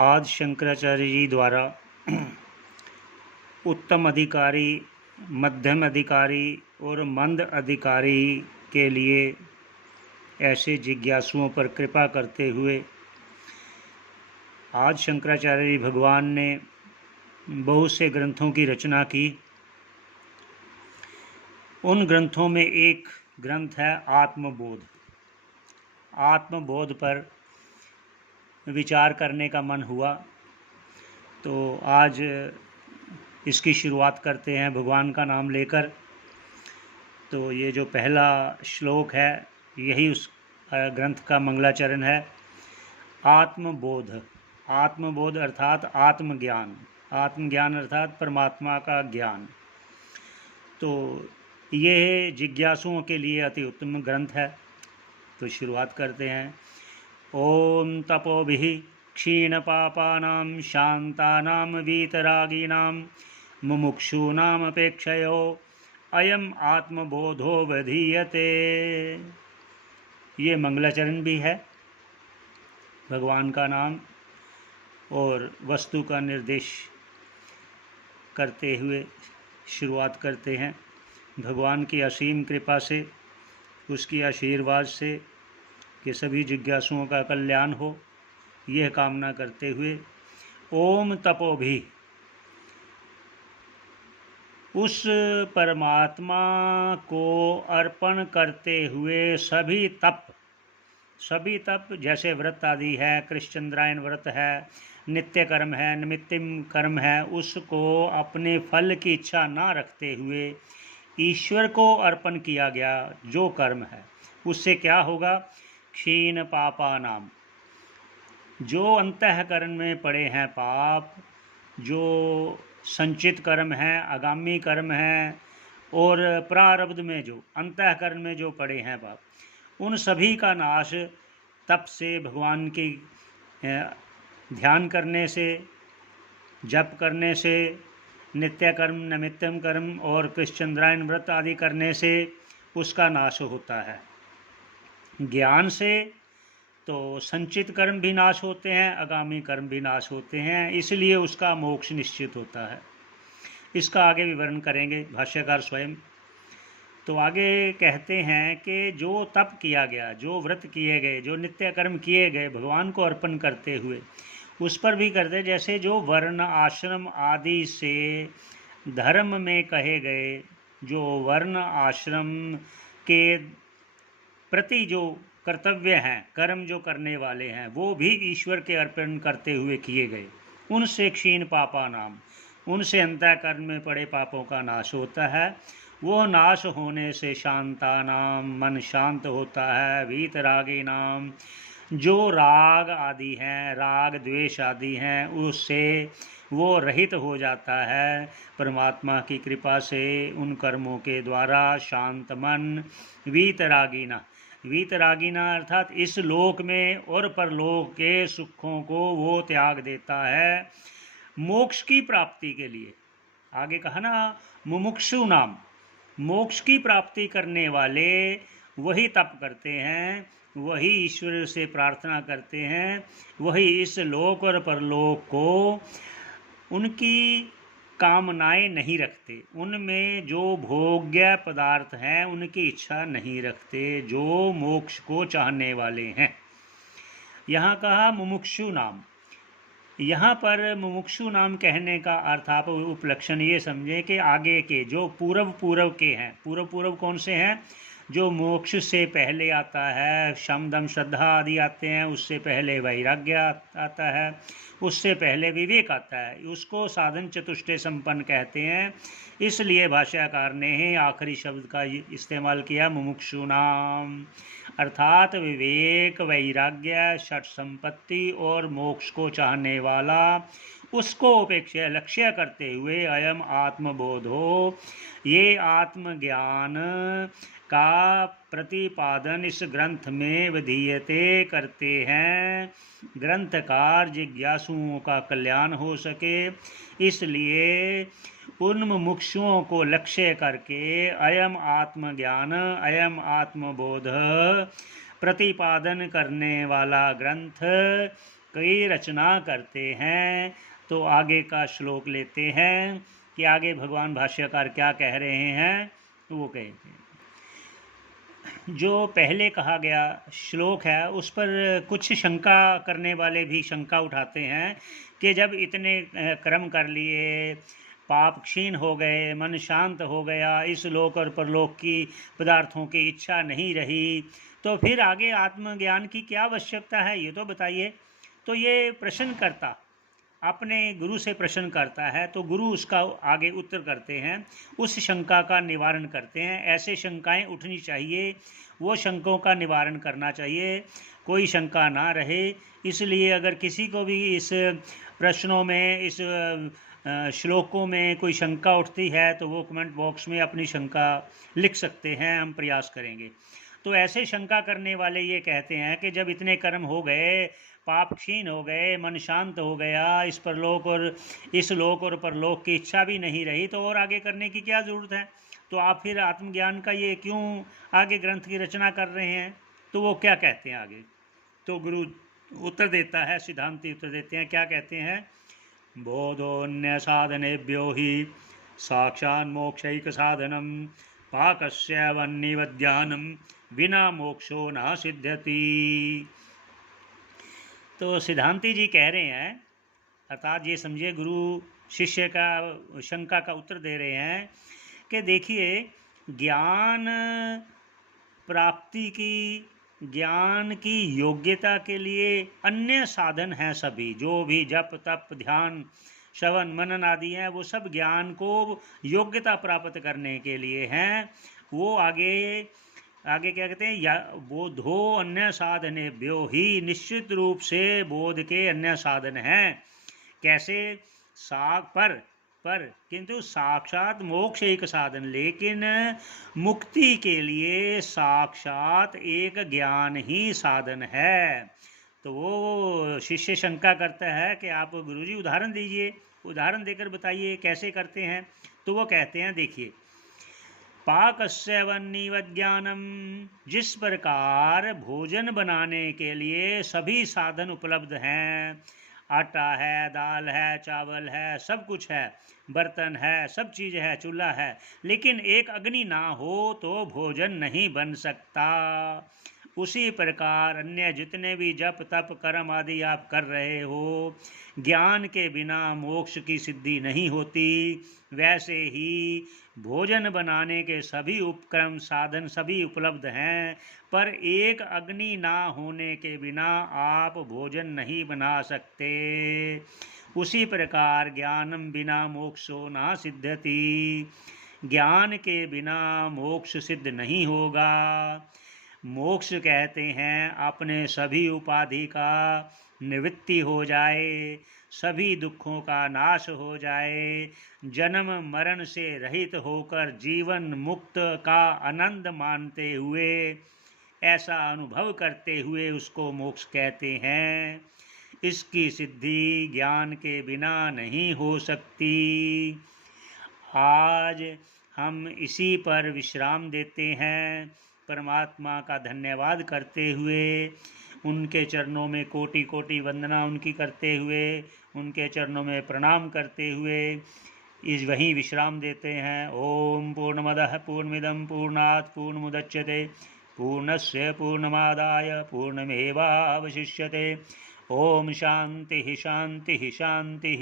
आदि शंकराचार्य जी द्वारा उत्तम अधिकारी, मध्यम अधिकारी और मंद अधिकारी के लिए ऐसे जिज्ञासुओं पर कृपा करते हुए आदि शंकराचार्य जी भगवान ने बहुत से ग्रंथों की रचना की। उन ग्रंथों में एक ग्रंथ है आत्मबोध। आत्मबोध पर विचार करने का मन हुआ तो आज इसकी शुरुआत करते हैं भगवान का नाम लेकर। तो ये जो पहला श्लोक है यही उस ग्रंथ का मंगलाचरण है। आत्मबोध। आत्मबोध अर्थात आत्मज्ञान। आत्मज्ञान अर्थात परमात्मा का ज्ञान। तो ये जिज्ञासुओं के लिए अति उत्तम ग्रंथ है। तो शुरुआत करते हैं। ओम तपोभिः क्षीणपापानां शान्तानां वीतरागिणां मुमुक्षूणामपेक्षयो अयम आत्मबोधो विधीयते। ये मंगलाचरण भी है। भगवान का नाम और वस्तु का निर्देश करते हुए शुरुआत करते हैं। भगवान की असीम कृपा से, उसकी आशीर्वाद से कि सभी जिज्ञासुओं का कल्याण हो, यह कामना करते हुए ओम तपोभिः, उस परमात्मा को अर्पण करते हुए सभी तप जैसे व्रत आदि है, कृष्णचंद्रायन व्रत है, नित्य कर्म है, निमित्तिम कर्म है, उसको अपने फल की इच्छा ना रखते हुए ईश्वर को अर्पण किया गया जो कर्म है, उससे क्या होगा? क्षीण पापा नाम, जो अंतःकरण में पड़े हैं पाप, जो संचित कर्म है, आगामी कर्म है और प्रारब्ध में जो अंतःकरण में जो पड़े हैं पाप, उन सभी का नाश तप से, भगवान की ध्यान करने से, जप करने से, नित्य कर्म, निमित्तम कर्म और कृष्णचंद्रायन व्रत आदि करने से उसका नाश होता है। ज्ञान से तो संचित कर्म भी नाश होते हैं, आगामी कर्म भी नाश होते हैं, इसलिए उसका मोक्ष निश्चित होता है। इसका आगे विवरण करेंगे भाष्यकार स्वयं। तो आगे कहते हैं कि जो तप किया गया, जो व्रत किए गए, जो नित्य कर्म किए गए भगवान को अर्पण करते हुए, उस पर भी करते, जैसे जो वर्ण आश्रम आदि से धर्म में कहे गए, जो वर्ण आश्रम के प्रति जो कर्तव्य हैं, कर्म जो करने वाले हैं, वो भी ईश्वर के अर्पण करते हुए किए गए। उनसे क्षीण पापा नाम, उनसे अंतःकरण में पड़े पापों का नाश होता है। वो नाश होने से शांता नाम, मन शांत होता है। वीतरागी नाम, जो राग आदि हैं, राग द्वेष आदि हैं, उससे वो रहित हो जाता है परमात्मा की कृपा से, उन कर्मों के द्वारा शांत मन। वीतरागिना, वीतरागिना अर्थात इस लोक में और परलोक के सुखों को वो त्याग देता है मोक्ष की प्राप्ति के लिए। आगे कहा ना मुमुक्षु नाम, मोक्ष की प्राप्ति करने वाले वही तप करते हैं, वही ईश्वर से प्रार्थना करते हैं, वही इस लोक और परलोक को उनकी कामनाएं नहीं रखते, उनमें जो भोग्य पदार्थ हैं उनकी इच्छा नहीं रखते, जो मोक्ष को चाहने वाले हैं। यहाँ कहा मुमुक्षु नाम। यहाँ पर मुमुक्षु नाम कहने का अर्थ आप उपलक्षण ये समझें कि आगे के जो पूर्व के हैं, पूर्व कौन से हैं? जो मोक्ष से पहले आता है, शम दम श्रद्धा आदि आते हैं, उससे पहले वैराग्य आता है, उससे पहले विवेक आता है, उसको साधन चतुष्टय संपन्न कहते हैं। इसलिए भाष्यकार ने आखिरी शब्द का इस्तेमाल किया मुमुक्षु नाम, अर्थात विवेक, वैराग्य, षट संपत्ति और मोक्ष को चाहने वाला, उसको अपेक्षा लक्ष्य करते हुए अयम आत्मबोधो, ये आत्मज्ञान का प्रतिपादन इस ग्रंथ में विधीयते करते हैं, ग्रंथकार जिज्ञासुओं का कल्याण हो सके, इसलिए उन मुमुक्षुओं को लक्ष्य करके अयम आत्मज्ञान, अयम आत्मबोध प्रतिपादन करने वाला ग्रंथ कई रचना करते हैं। तो आगे का श्लोक लेते हैं कि आगे भगवान भाष्यकार क्या कह रहे हैं। वो कहते हैं, जो पहले कहा गया श्लोक है उस पर कुछ शंका करने वाले भी शंका उठाते हैं कि जब इतने कर्म कर लिए, पाप क्षीण हो गए, मन शांत हो गया, इस लोक और परलोक की पदार्थों की इच्छा नहीं रही, तो फिर आगे आत्मज्ञान की क्या आवश्यकता है, ये तो बताइए। तो ये प्रश्न करता अपने गुरु से प्रश्न करता है, तो गुरु उसका आगे उत्तर करते हैं, उस शंका का निवारण करते हैं। ऐसे शंकाएं उठनी चाहिए, वो शंकों का निवारण करना चाहिए, कोई शंका ना रहे। इसलिए अगर किसी को भी इस प्रश्नों में, इस श्लोकों में कोई शंका उठती है तो वो कमेंट बॉक्स में अपनी शंका लिख सकते हैं, हम प्रयास करेंगे। तो ऐसे शंका करने वाले ये कहते हैं कि जब इतने कर्म हो गए, पाप क्षीण हो गए, मन शांत हो गया, इस परलोक और इस लोक और परलोक की इच्छा भी नहीं रही, तो और आगे करने की क्या ज़रूरत है। तो आप फिर आत्मज्ञान का ये क्यों आगे ग्रंथ की रचना कर रहे हैं। तो वो क्या कहते हैं आगे। तो गुरु उत्तर देता है, सिद्धांति उत्तर देते हैं, क्या कहते हैं। बोधोन्य साधनेभ्यो ही साक्षान्मोक्षैक साधनम पाकस्य वन्निवद्यानम बिना मोक्षो न सिद्ध्यति। तो सिद्धांति जी कह रहे हैं, अर्थात ये समझिए गुरु शिष्य का शंका का उत्तर दे रहे हैं कि देखिए, ज्ञान प्राप्ति की, ज्ञान की योग्यता के लिए अन्य साधन हैं सभी, जो भी जप तप ध्यान श्रवण मनन आदि हैं, वो सब ज्ञान को योग्यता प्राप्त करने के लिए हैं। वो आगे क्या कहते हैं, या बोधो अन्य साधनेभ्यो ही, निश्चित रूप से बोध के अन्य साधन हैं। कैसे, पर किंतु साक्षात मोक्ष एक साधन, लेकिन मुक्ति के लिए साक्षात एक ज्ञान ही साधन है। तो वो शिष्य शंका करता है कि आप गुरुजी उदाहरण दीजिए, उदाहरण देकर बताइए कैसे करते हैं। तो वो कहते हैं, देखिए, पाकस्य वन्निवज्ञानम, जिस प्रकार भोजन बनाने के लिए सभी साधन उपलब्ध हैं, आटा है, दाल है, चावल है, सब कुछ है, बर्तन है, सब चीज़ है, चूल्हा है, लेकिन एक अग्नि ना हो तो भोजन नहीं बन सकता। उसी प्रकार अन्य जितने भी जप तप कर्म आदि आप कर रहे हो, ज्ञान के बिना मोक्ष की सिद्धि नहीं होती। वैसे ही भोजन बनाने के सभी उपक्रम साधन सभी उपलब्ध हैं, पर एक अग्नि ना होने के बिना आप भोजन नहीं बना सकते। उसी प्रकार ज्ञानम बिना मोक्षो ना सिद्ध्यति, ज्ञान के बिना मोक्ष सिद्ध नहीं होगा। मोक्ष कहते हैं अपने सभी उपाधि का निवृत्ति हो जाए, सभी दुखों का नाश हो जाए, जन्म मरण से रहित होकर जीवन मुक्त का आनंद मानते हुए, ऐसा अनुभव करते हुए उसको मोक्ष कहते हैं। इसकी सिद्धि ज्ञान के बिना नहीं हो सकती। आज हम इसी पर विश्राम देते हैं, परमात्मा का धन्यवाद करते हुए, उनके चरणों में कोटि कोटि वंदना उनकी करते हुए, उनके चरणों में प्रणाम करते हुए इस वहीं विश्राम देते हैं। ओम पूर्णमदः पूर्णमिदं पूर्णात् पूर्णमुदच्यते पूर्णस्य पूर्णमादाय पूर्णमेवावशिष्यते। ओम शांति शांति शांति।